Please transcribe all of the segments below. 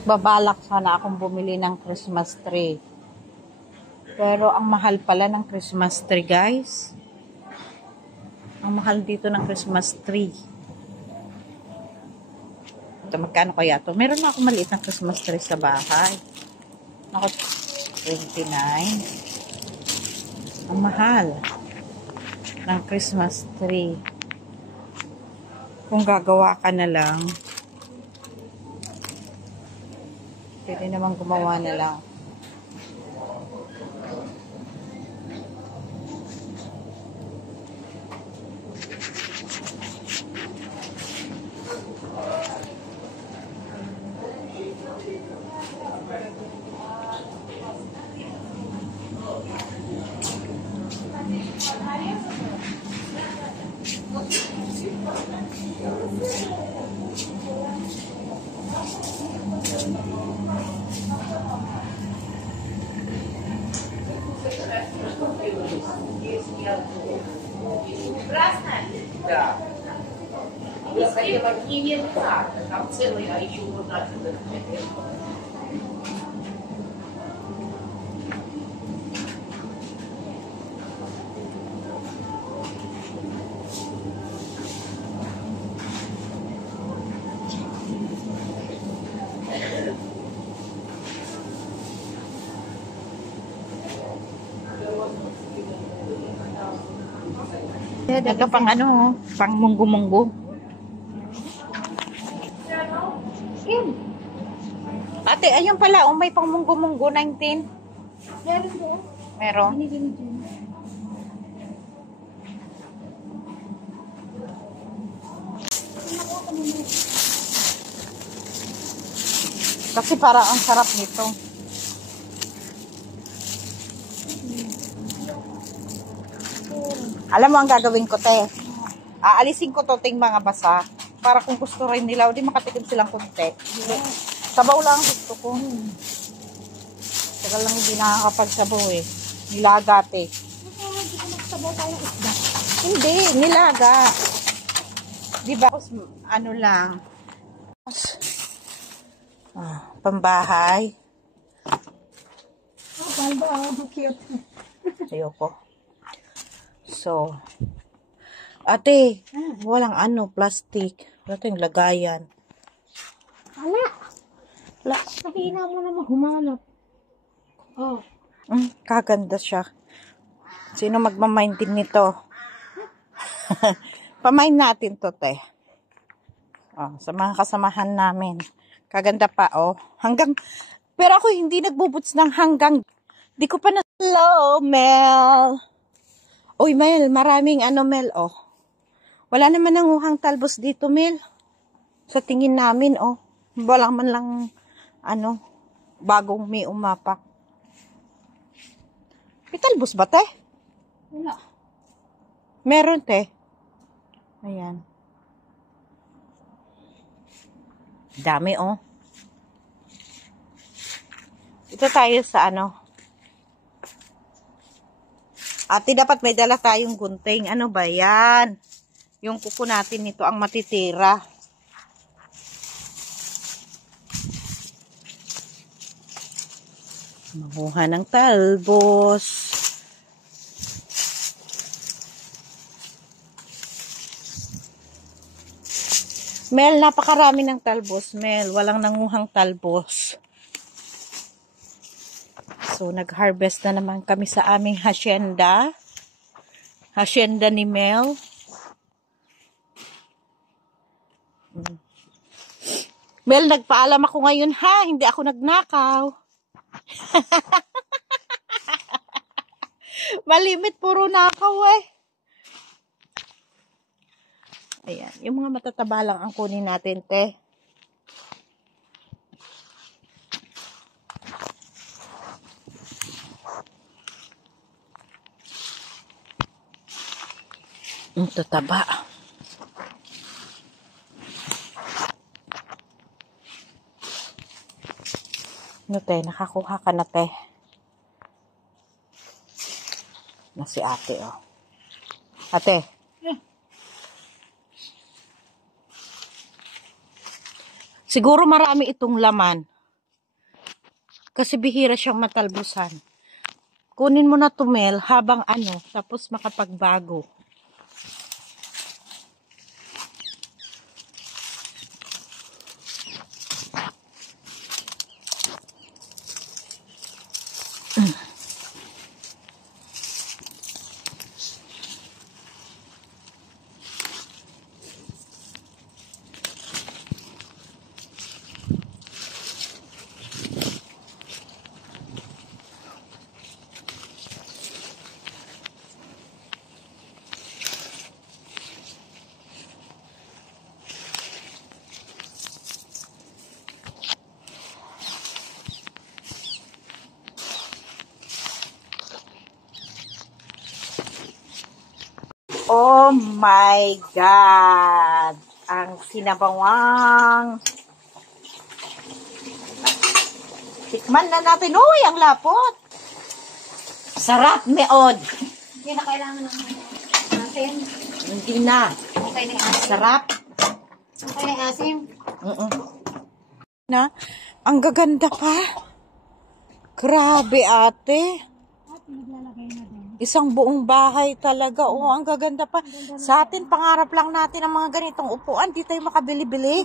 Babalak sana akong bumili ng Christmas tree. Pero ang mahal pala ng Christmas tree, guys. Ang mahal dito ng Christmas tree. Ito, magkano kaya to? Meron na ako maliit na Christmas tree sa bahay. Ako, 29. Ang mahal ng Christmas tree. Kung gagawa ka na lang, pwede naman gumawa na lang. Красная? Да. Если не венца, там целый, а еще вот так. Ito pang ano, pang munggo-munggo. Ate, ayun pala, may pang munggo-munggo, 19. Meron doon. Meron? Binibili dyan. Kasi para ang sarap nito. Alam mo ang gagawin ko, te? Aalisin ko to ting mga basa. Para kung gusto rin nila, o di makatikim silang kunti. Sabaw lang gusto ko. Tagal lang hindi nakakapagsabaw eh. Nilaga, te. Sabaw tayo ng isda. Hindi, nilaga. Diba? Ano lang. Pambahay. Oh, baldo, cute. Ayoko. So, ate, walang ano, plastic. Wala tayong lagayan. Ala, sakina mo naman humanap. Oh. Kaganda siya. Sino magmamind din nito? Pamind natin to, te. Oh, sa mga kasamahan namin. Kaganda pa, oh. Pero ako hindi nagbubuts ng hanggang. Di ko pa na... Hello, Mel. Uy, Mel, maraming ano, Mel, oh. Wala naman nanguhang talbos dito, Mel. Sa tingin namin, oh. Wala man lang, ano, bagong may umapak. May talbos ba, te? Wala. Meron, te. Ayan. Dami, oh. Ito tayo sa ano. Ate, dapat may dala tayong gunting. Ano ba yan? Yung kuko natin nito ang matitira. Makuha ng talbos. Mel, napakarami ng talbos, Mel. Walang nanguhang talbos. So, nag-harvest na naman kami sa aming hacienda. Hacienda ni Mel. Mel, nagpaalam ako ngayon, ha? Hindi ako nagnakaw. Malimit, puro nakaw, eh. Ayan, yung mga matataba lang ang kunin natin, te. Ito taba. Ano, te? Nakakuha ka na, te. Na si ate, oh. Ate. Siguro marami itong laman. Kasi bihira siyang matalbusan. Kunin mo na tumel habang ano, tapos makapagbago. Oh my God! Ang sinabawang. Tikman na natin. Uy, ang lapot. Sarap, meod. Hindi na kailangan natin. Hindi na. Okay na asim. Sarap. Okay na asim. Na, ang gaganda pa. Grabe, ate. At naglalagay na din. Isang buong bahay talaga. Oh, ang gaganda pa. Sa atin, pangarap lang natin ang mga ganitong upuan. Di tayo makabili-bili.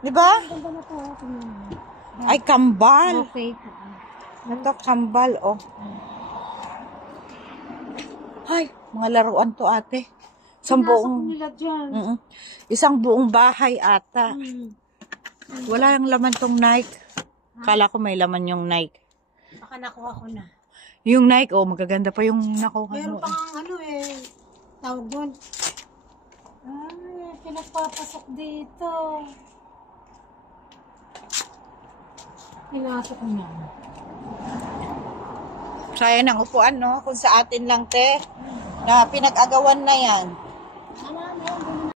Di ba? Ang ganda na to. Tingnan mo. Ay, kambal. Okay. Ito, kambal, oh. Ay, mga laruan to, ate. Isang Pinasok buong... nila dyan. Isang buong bahay, ata. Hmm. Wala yung laman tong Nike. Kala ko may laman yung Nike. Baka nakuha ko na. Yung Nike, oh, magaganda pa yung nakuha Meron mo. pa ang ano eh. Tawag doon. Ay, pinagpapasok dito. Pinasok niya. Sayang ng upuan, no? Kung sa atin lang, te. Na pinag-agawan na yan. Tama